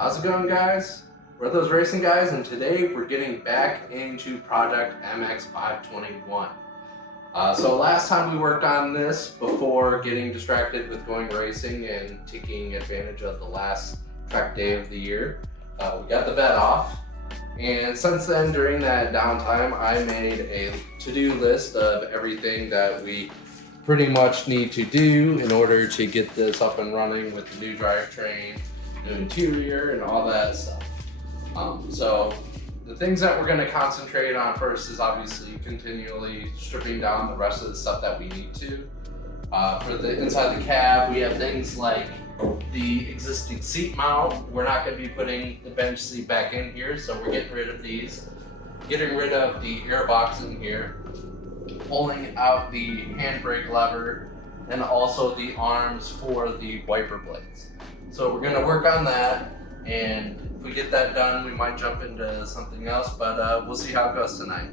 How's it going, guys? We're those racing guys, and today we're getting back into Project MX521. So last time we worked on this before getting distracted with going racing and taking advantage of the last track day of the year. We got the bet off, and since then, during that downtime, I made a to-do list of everything that we pretty much need to do in order to get this up and running with the new drivetrain, new interior, and all that stuff. So the things that we're going to concentrate on first is obviously continually stripping down the rest of the stuff that we need to. For the inside the cab, we have things like the existing seat mount. We're not going to be putting the bench seat back in here, so we're getting rid of these. Getting rid of the air box in here. Pulling out the handbrake lever, and also the arms for the wiper blades. So we're going to work on that, and if we get that done, we might jump into something else, but we'll see how it goes tonight.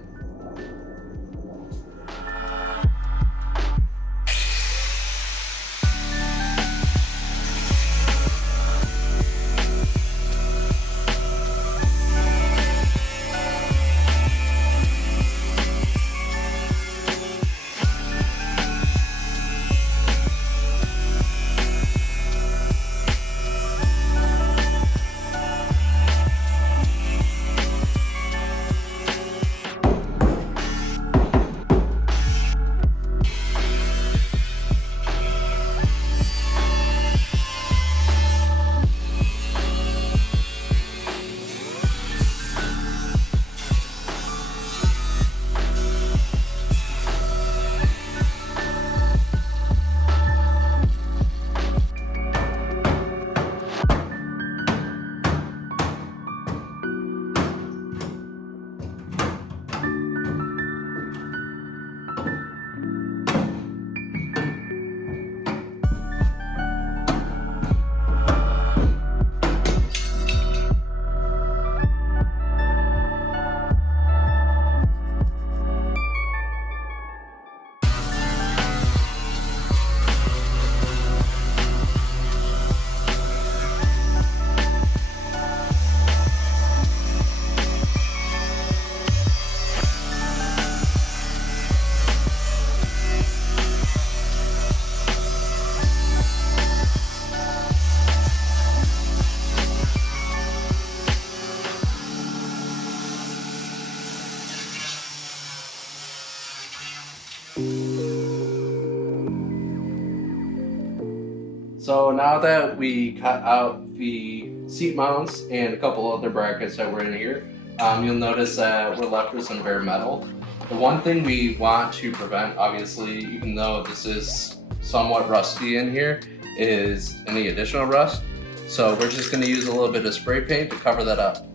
So now that we cut out the seat mounts and a couple other brackets that were in here, you'll notice that we're left with some bare metal. The one thing we want to prevent, obviously, even though this is somewhat rusty in here, is any additional rust. So we're just going to use a little bit of spray paint to cover that up.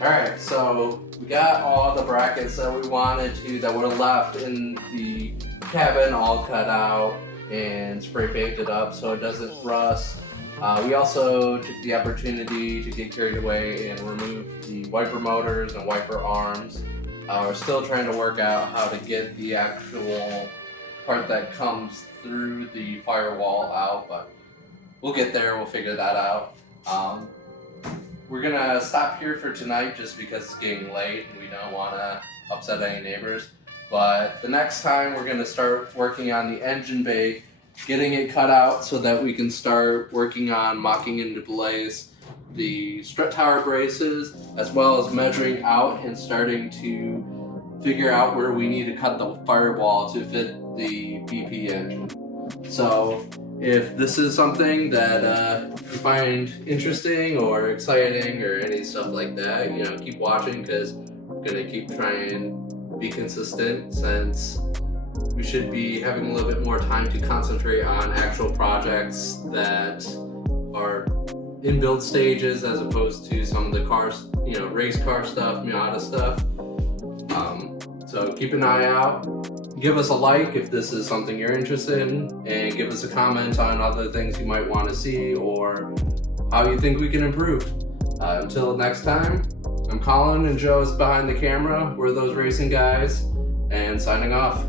Alright, so we got all the brackets that we wanted to, that were left in the cabin, all cut out and spray painted up so it doesn't rust. We also took the opportunity to get carried away and remove the wiper motors and wiper arms. We're still trying to work out how to get the actual part that comes through the firewall out, but we'll get there, we'll figure that out. We're gonna stop here for tonight just because it's getting late and we don't want to upset any neighbors. But the next time we're gonna start working on the engine bay getting it cut out so that we can start working on mocking into place the strut tower braces, as well as measuring out and starting to figure out where we need to cut the firewall to fit the BP engine. So if this is something that you find interesting or exciting or any stuff like that, you know, keep watching, because we're gonna keep trying and be consistent, since we should be having a little bit more time to concentrate on actual projects that are in build stages, as opposed to some of the cars, you know, race car stuff, Miata stuff. So keep an eye out. Give us a like if this is something you're interested in, and give us a comment on other things you might want to see or how you think we can improve. Until next time, I'm Collin and Joe is behind the camera. We're those racing guys, and signing off.